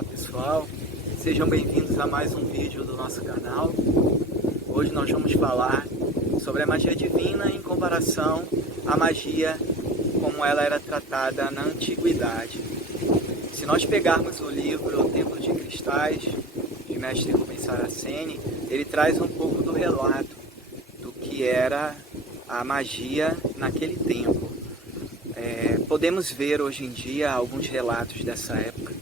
Olá pessoal, sejam bem-vindos a mais um vídeo do nosso canal. Hoje nós vamos falar sobre a magia divina em comparação à magia como ela era tratada na antiguidade. Se nós pegarmos o livro O Templo de Cristais, de Mestre Rubens Saraceni, ele traz um pouco do relato do que era a magia naquele tempo. Podemos ver hoje em dia alguns relatos dessa época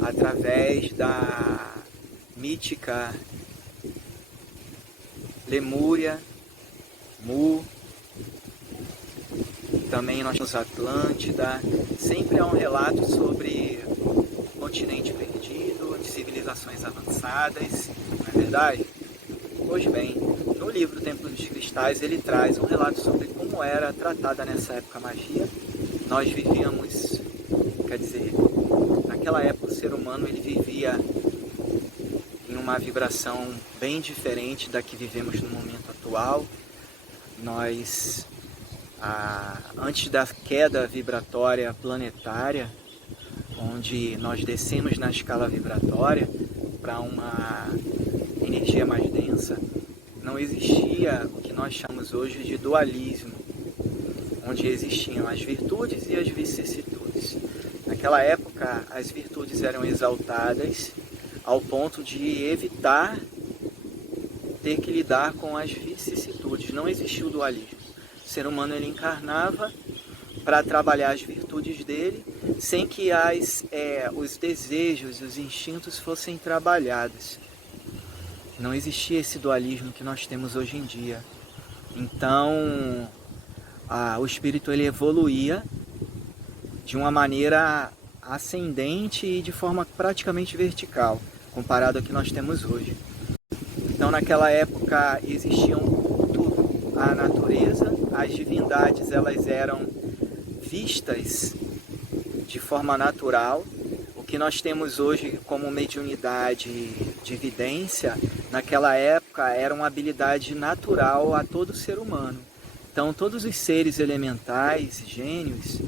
através da mítica Lemúria, Mu, também nós temos Atlântida. Sempre há um relato sobre o continente perdido, de civilizações avançadas, não é verdade? Pois bem, no livro Templo dos Cristais ele traz um relato sobre como era tratada nessa época a magia. Nós vivíamos, naquela época o ser humano ele vivia em uma vibração bem diferente da que vivemos no momento atual. Nós, antes da queda vibratória planetária, onde nós descemos na escala vibratória para uma energia mais densa, não existia o que nós chamamos hoje de dualismo, onde existiam as virtudes e as vicissitudes. Naquela época, as virtudes eram exaltadas ao ponto de evitar ter que lidar com as vicissitudes. Não existia o dualismo. O ser humano ele encarnava para trabalhar as virtudes dele, sem que os desejos, os instintos fossem trabalhados. Não existia esse dualismo que nós temos hoje em dia. Então, o espírito ele evoluía de uma maneira ascendente e de forma praticamente vertical, comparado ao que nós temos hoje. Então, naquela época existiam tudo, a natureza, as divindades, elas eram vistas de forma natural. O que nós temos hoje como mediunidade de vidência, naquela época era uma habilidade natural a todo ser humano. Então, todos os seres elementais, gênios,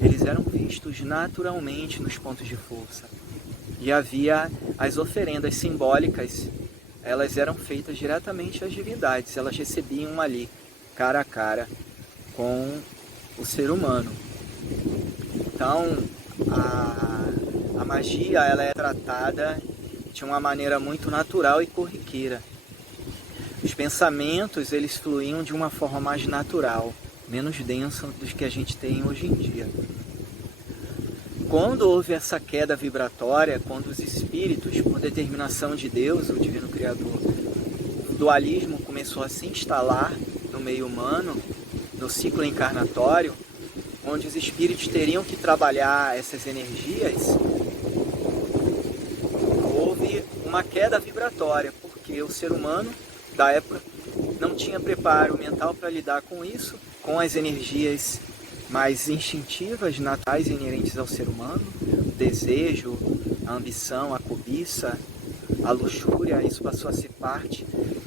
eles eram vistos naturalmente nos pontos de força. E havia as oferendas simbólicas, elas eram feitas diretamente às divindades, elas recebiam ali, cara a cara, com o ser humano. Então, a magia ela é tratada de uma maneira muito natural e corriqueira. Os pensamentos, eles fluíam de uma forma mais natural, menos densa dos que a gente tem hoje em dia. Quando houve essa queda vibratória, quando os espíritos, por determinação de Deus, o Divino Criador, o dualismo começou a se instalar no meio humano, no ciclo encarnatório, onde os espíritos teriam que trabalhar essas energias, houve uma queda vibratória, porque o ser humano da época não tinha preparo mental para lidar com isso, com as energias mais instintivas, naturais e inerentes ao ser humano, o desejo, a ambição, a cobiça, a luxúria, isso passou a ser parte.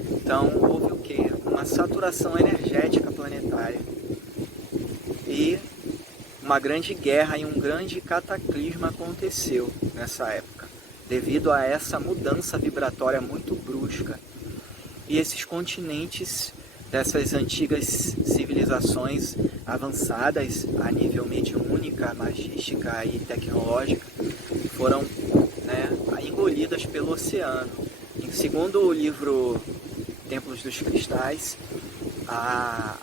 Então houve o quê? Uma saturação energética planetária e uma grande guerra e um grande cataclisma aconteceu nessa época, devido a essa mudança vibratória muito brusca. E esses continentes dessas antigas civilizações avançadas a nível mediúnica, magística e tecnológica foram engolidas pelo oceano. Segundo o livro Templos dos Cristais,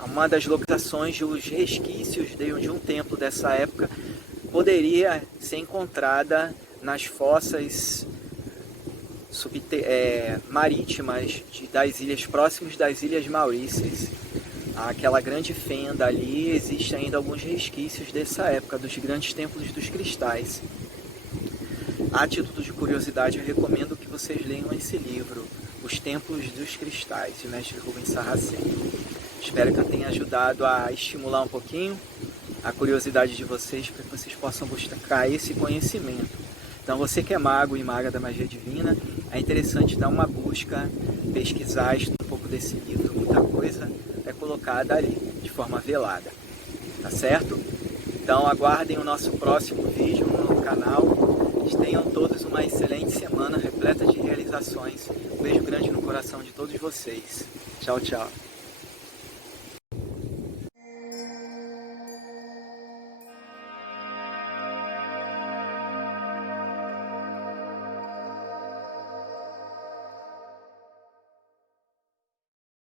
uma das localizações dos resquícios de um templo dessa época poderia ser encontrada nas fossas marítimas das ilhas próximas das Ilhas Maurícias. Aquela grande fenda ali, existe ainda alguns resquícios dessa época, dos grandes templos dos cristais. A título de curiosidade, eu recomendo que vocês leiam esse livro, Os Templos dos Cristais, de Mestre Rubens Saraceni. Espero que eu tenha ajudado a estimular um pouquinho a curiosidade de vocês, para que vocês possam buscar esse conhecimento. Então, você que é mago e maga da magia divina, é interessante dar uma busca, pesquisar, estudar um pouco desse livro. Muita coisa é colocada ali, de forma velada. Tá certo? Então, aguardem o nosso próximo vídeo no canal. tenham todos uma excelente semana repleta de realizações. Um beijo grande no coração de todos vocês. Tchau, tchau.